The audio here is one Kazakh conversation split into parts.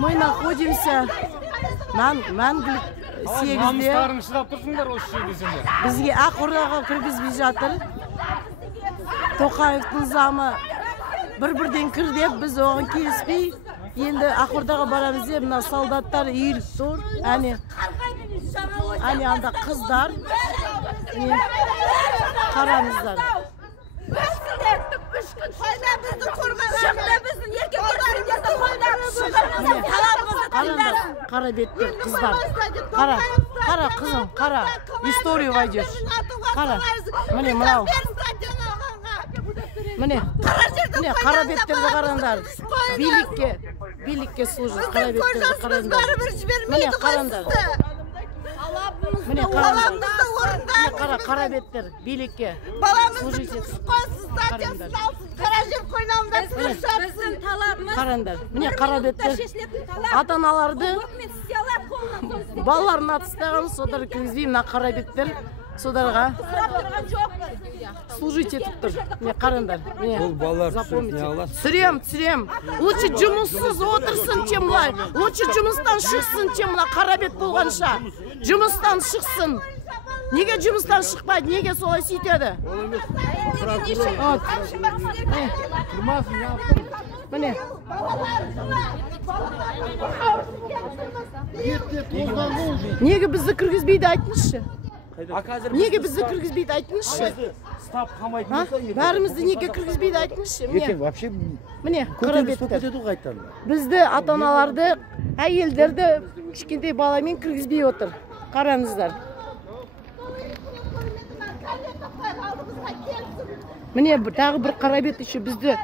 Мы находимся мәңгілік сегізде. Намыстарың шыдап тұрсыңдар осы жерде сендер. Бізге Ақордаға кіргізбей жатыр. Тоқаевтың замы бір-бірден кір деп, біз оған келіспей, енді Ақордаға барамыз деп, мына солдаттар үйіліп тұр. Әне анда қыздар. Қараңыздар. Қара беттер қыздар. Қара қызым, қара. Историю войдешь. Қара. Міне мынау. Міне қара беттерді қараңдар. Билікке служит. Қара беттерді қараңдар. Міне қараңдар. Міне қараңдар. Қара беттер билікке служит етіп. Қараңдар. Міне қара беттер. Ата-аналарды балаларын атыстаған содар кіргізбей, мына қара беттер содарға служить етіп тұр. Міне қараңдар. Түсірем. Лучше жұмыссыз отырсын, чем бұлай. Лучше жұмыстан шықсын, чем мына қара бет болғанша. Жұмыстан шықсын. Неге жұмыстан шықпайды? Неге солай сөйтеді? Міне. Неге бізді кіргізбейді айтыңызшы? Неге бізді кіргізбейді айтыңызшы? Бәрімізді неге кіргізбейді айтыңызшы? Міне, қара беттер. Бізді ата-аналарды, әйелдерді кішкентай баламен кіргізбей отыр. Қараңыздар. Міне, тағы бір қара бет еще бізді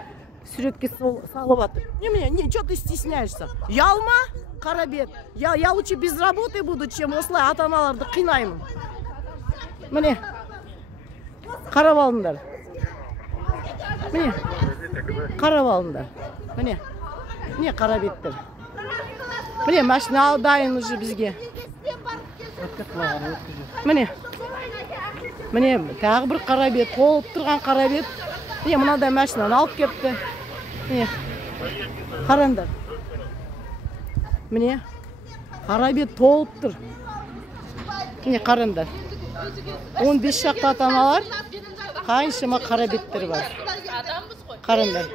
суретке салып атыр. Не, что ты стесняешься? Ялма, қара бет. Я лучше без работы буду, чем осылай ата-аналарды қинаймын. Міне, қарап алыңдар. Міне, қарап алыңдар. Міне қара беттер. Міне, машина дайын уже бізге. Міне, тағы бір қара бет, толып тұрған қара бет. Міне, мынадай машинаны алып кепті. Міне, қараңдар. Міне, қара бет толып тұр. Міне, қараңдар. 15 шақты ата-аналар, қаншама қара беттер бар. Қараңдар.